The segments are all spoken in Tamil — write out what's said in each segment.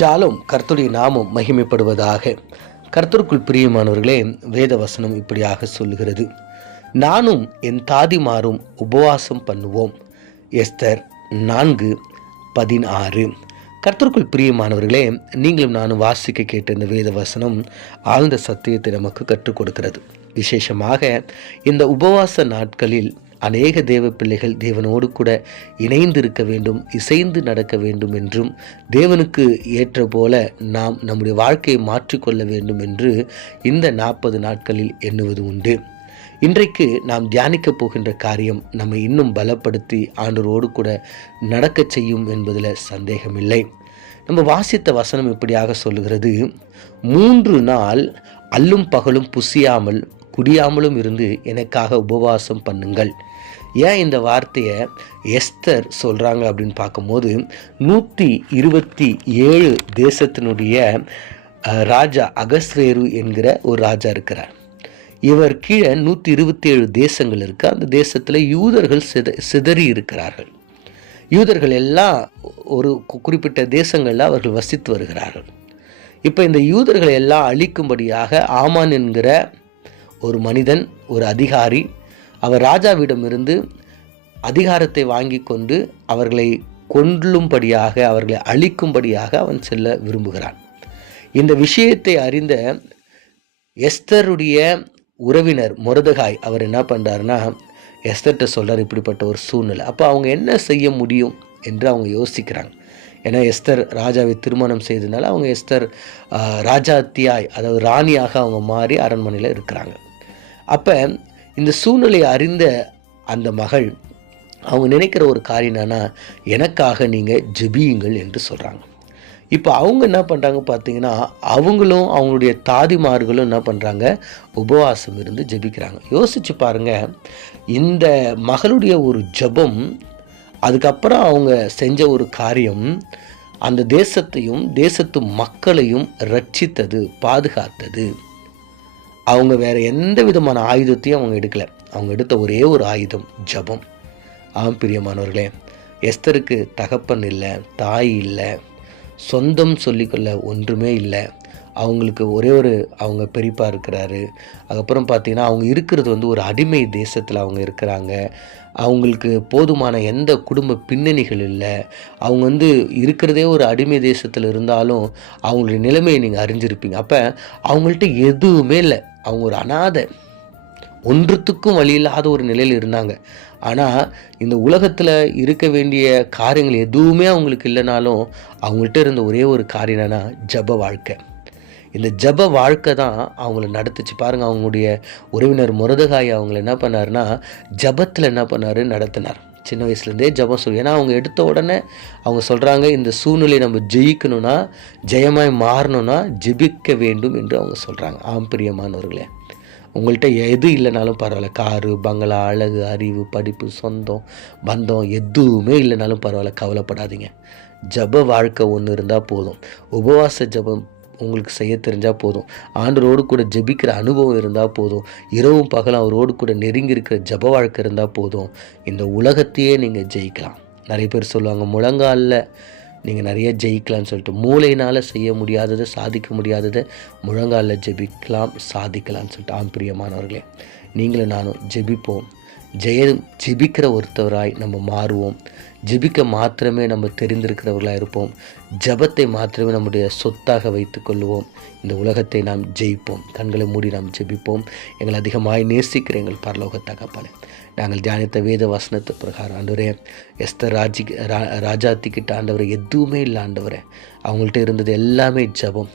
ஷாலும் கர்த்தருடைய நாமம் மகிமைப்படுவதாக. கர்த்தருக்குள் பிரியமானவர்களே வேத வசனம் இப்படியாக சொல்லுகிறது. நானும் என் தாதிமாரும் உபவாசம் பண்ணுவோம். எஸ்தர் நான்கு பதினாறு. கர்த்தருக்குள் பிரியமானவர்களே நீங்களும் நானும் வாசிக்க கேட்ட இந்த வேத வசனம் ஆழ்ந்த சத்தியத்தை நமக்கு கற்றுக் கொடுக்கிறது. விசேஷமாக இந்த உபவாச நாட்களில் அநேக தேவ பிள்ளைகள் தேவனோடு கூட இணைந்து இருக்க வேண்டும் இசைந்து நடக்க வேண்டும் என்றும் தேவனுக்கு ஏற்ற போல நாம் நம்முடைய வாழ்க்கையை மாற்றிக்கொள்ள வேண்டும் என்று இந்த நாற்பது நாட்களில் எண்ணுவது உண்டு. இன்றைக்கு நாம் தியானிக்கப் போகின்ற காரியம் நம்மை இன்னும் பலப்படுத்தி ஆண்டரோடு கூட நடக்கச் செய்யும் என்பதில் சந்தேகமில்லை. நம்ம வாசித்த வசனம் இப்படியாக சொல்லுகிறது? மூன்று நாள் அல்லும் பகலும் புசியாமல் குடியாமலும் இருந்து எனக்காக உபவாசம் பண்ணுங்கள். ஏன் இந்த வார்த்தையை எஸ்தர் சொல்கிறாங்க அப்படின்னு பார்க்கும்போது நூற்றி இருபத்தி ஏழு தேசத்தினுடைய ராஜா அகஸ்வேரு என்கிற ஒரு ராஜா இருக்கிறார். இவர் கீழே நூற்றி இருபத்தி ஏழு தேசங்கள் இருக்கு. அந்த தேசத்தில் யூதர்கள் சித சிதறி இருக்கிறார்கள். யூதர்கள் எல்லாம் ஒரு கு- குறிப்பிட்ட தேசங்களில் அவர்கள் வசித்து வருகிறார்கள். இப்போ இந்த யூதர்களை எல்லாம் அழிக்கும்படியாக ஆமான் என்கிற ஒரு மனிதன் ஒரு அதிகாரி அவர் ராஜாவிடமிருந்து அதிகாரத்தை வாங்கி கொண்டு அவர்களை கொல்லும்படியாக அவர்களை அழிக்கும்படியாக அவன் செல்ல விரும்புகிறான். இந்த விஷயத்தை அறிந்த எஸ்தருடைய உறவினர் முரதகாய் அவர் என்ன பண்ணுறாருன்னா எஸ்தர்கிட்ட சொல்கிறார் இப்படிப்பட்ட ஒரு சூழ்நிலை. அப்போ அவங்க என்ன செய்ய முடியும் என்று அவங்க யோசிக்கிறாங்க. ஏன்னா எஸ்தர் ராஜாவை திருமணம் செய்ததுனால அவங்க எஸ்தர் ராஜாத்தியாய் அதாவது ராணியாக அவங்க மாறி அரண்மனையில் இருக்கிறாங்க. அப்போ இந்த சூழ்நிலையை அறிந்த அந்த மகள் அவங்க நினைக்கிற ஒரு காரியம் என்னன்னா எனக்காக நீங்கள் ஜெபியுங்கள் என்று சொல்கிறாங்க இப்போ அவங்க என்ன பண்ணுறாங்க பார்த்தீங்கன்னா அவங்களும் அவங்களுடைய தாதிமார்களும் என்ன பண்ணுறாங்க உபவாசம் இருந்து ஜெபிக்கிறாங்க. யோசிச்சு பாருங்கள் இந்த மகளுடைய ஒரு ஜெபம் அதுக்கப்புறம் அவங்க செஞ்ச ஒரு காரியம் அந்த தேசத்தையும் தேசத்து மக்களையும் ரட்சித்தது பாதுகாத்தது. அவங்க வேற எந்த விதமான ஆயுதத்தையும் அவங்க எடுக்கலை. அவங்க எடுத்த ஒரே ஒரு ஆயுதம் ஜெபம். ஆம் பிரியமானவர்களே எஸ்தருக்கு தகப்பன் இல்லை தாய் இல்லை சொந்தம் சொல்லிக்கொள்ள ஒன்றுமே இல்லை. அவங்களுக்கு ஒரே ஒரு அவங்க பெரியப்பா இருக்கிறாரு. அதுக்கப்புறம் பார்த்தீங்கன்னா அவங்க இருக்கிறது வந்து ஒரு அடிமை தேசத்தில் அவங்க இருக்கிறாங்க. அவங்களுக்கு போதுமான எந்த குடும்ப பின்னணிகள் இல்லை. அவங்க வந்து இருக்கிறதே ஒரு அடிமை தேசத்தில் இருந்தாலும் அவங்களுடைய நிலைமையை நீங்கள் அறிஞ்சிருப்பீங்க. அப்போ அவங்கள்ட்ட எதுவுமே இல்லை. அவங்க ஒரு அனாதை. ஒன்றுத்துக்கும் வழி இல்லாத ஒரு நிலையில் இருந்தாங்க. ஆனால் இந்த உலகத்தில் இருக்க வேண்டிய காரியங்கள் எதுவுமே அவங்களுக்கு இல்லைனாலும் அவங்கள்ட்ட இருந்த ஒரே ஒரு காரியம் என்னென்னா ஜப வாழ்க்கை. இந்த ஜப வாழ்க்கை தான் அவங்கள நடத்துச்சு. பாருங்கள் அவங்களுடைய உறவினர் முரதகாய் அவங்கள என்ன பண்ணாருன்னா ஜபத்தில் என்ன பண்ணார்? நடத்தினார். சின்ன வயசுலேருந்தே ஜபம் சொல்லுவோம் ஏன்னா அவங்க எடுத்த உடனே அவங்க சொல்கிறாங்க இந்த சூழ்நிலையை நம்ம ஜெயிக்கணும்னா ஜெயமாய் மாறணும்னா ஜெபிக்க வேண்டும் என்று அவங்க சொல்கிறாங்க ஆம் பிரியமானவர்களே உங்கள்கிட்ட எது இல்லைனாலும் பரவாயில்ல. காரு பங்களா அழகு அறிவு படிப்பு சொந்தம் பந்தம் எதுவுமே இல்லைனாலும் பரவாயில்ல. கவலைப்படாதீங்க. ஜப வாழ்க்கை ஒன்று இருந்தால் போதும். உபவாச ஜபம் உங்களுக்கு செய்ய தெரிஞ்சால் போதும். ஆண்டரோடு கூட ஜெபிக்கிற அனுபவம் இருந்தால் போதும். இரவும் பகலும் அவரோடு கூட நெருங்கி இருக்கிற ஜப வாழ்க்கை இருந்தால் போதும். இந்த உலகத்தையே நீங்கள் ஜெயிக்கலாம். நிறைய பேர் சொல்லுவாங்க முழங்காலில் நீங்கள் நிறைய ஜெயிக்கலாம்னு சொல்லிட்டு மூளையினால் செய்ய முடியாததை சாதிக்க முடியாததை முழங்காலில் ஜெபிக்கலாம் சாதிக்கலாம்னு சொல்லிட்டு. ஆம் பிரியமானவர்களே நீங்களும் நானும் ஜெபிப்போம். ஜெயம் ஜெபிக்கிற ஒருத்தவராய் நம்ம மாறுவோம். ஜெபிக்க மாத்திரமே நம்ம தெரிந்திருக்கிறவர்களாக இருப்போம். ஜெபத்தை மாத்திரமே நம்முடைய சொத்தாக வைத்துக் கொள்வோம். இந்த உலகத்தை நாம் ஜெயிப்போம். கண்களை மூடி நாம் ஜெபிப்போம். எங்களை அதிகமாய் நேசிக்கிற எங்கள் பரலோக தகப்பனே. நாங்கள் தியானித்த வேத வசனத்து பிரகாரம் ஆண்டவரே எஸ்தர் ராஜி ரா ராஜாத்திக்கிட்ட ஆண்டவரை எதுவுமே இல்லை ஆண்டவரே அவங்கள்ட்ட இருந்தது எல்லாமே ஜெபம்.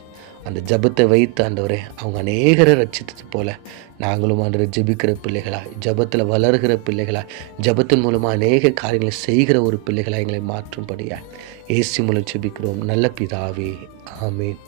அந்த ஜெபத்தை வைத்து ஆண்டவரே அவங்க அநேகரை ரச்சித்தது போல நாங்களும் ஆண்டவரை ஜபிக்கிற பிள்ளைகளா ஜெபத்தில் வளர்கிற பிள்ளைகளா ஜெபத்தின் மூலமாக அநேக காரியங்களை செய்கிற ஒரு பிள்ளைகளா எங்களை மாற்றும்படியா ஏசி மூலம் ஜபிக்கிறோம். நல்ல பிதாவே ஆமீன்.